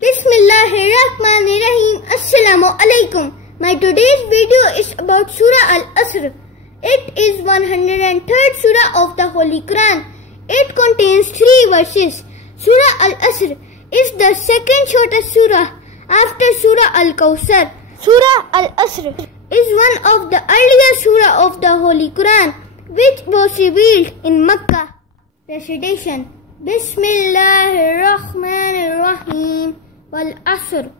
Bismillahirrahmanirrahim. Assalamu alaikum. My today's video is about Surah Al-Asr. It is 103rd Surah of the Holy Quran. It contains 3 verses. Surah Al-Asr is the second shortest surah after Surah Al-Kawthar. Surah Al-Asr is one of the earliest surah of the Holy Quran, which was revealed in Makkah. Recitation. Bismillahirrahmanirrahim. Wal-Asr.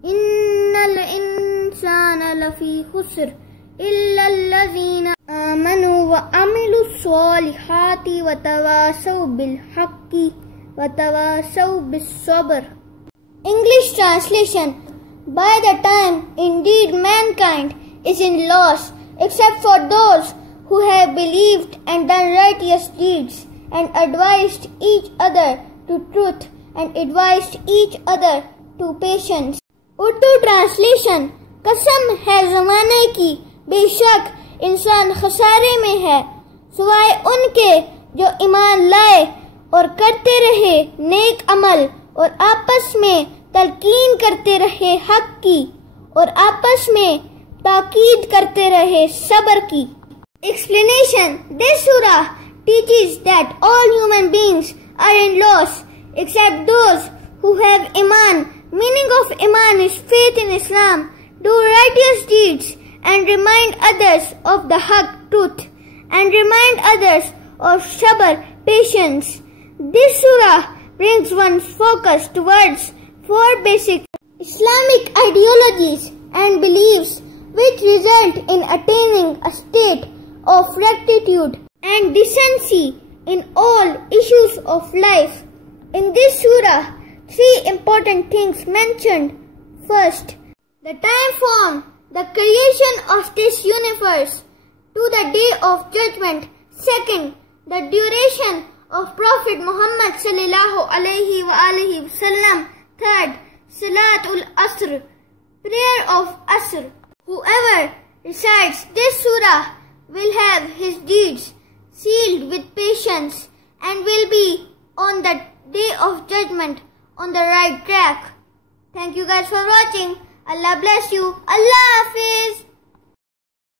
Innal insana lafi khusr. Illa alladhina amanu wa amilu salihati wa tawasaw bil haqqi wa tawasaw bis sabr. English translation. By the time indeed mankind is in loss, except for those who have believed and done righteous deeds, and advised each other to truth, and advised each other to patience. Urdu translation. कसम है ज़माने की, बेशक इंसान खसारे में है, सिवाय उनके जो ईमान लाए और करते रहे नेक अमल और आपस में तलकीन करते रहे हक की और आपस में ताकीद करते रहे सब्र की. Explanation. This surah teaches that all human beings are in loss except those who have iman. Meaning of iman is faith in Islam, do righteous deeds, and remind others of the haq truth, and remind others of sabr patience. This surah brings one's focus towards 4 basic Islamic ideologies and beliefs which result in attaining a state of rectitude and decency in all issues of life. In this surah, 3 important things mentioned. First, the time from the creation of this universe to the day of judgment. Second, the duration of Prophet Muhammad sallallahu alaihi wasallam. Third, Salatul Asr, prayer of Asr. Whoever recites this surah will have his deeds sealed with patience and will be on the day of judgment on the right track. Thank you guys for watching. Allah bless you. Allah Hafiz.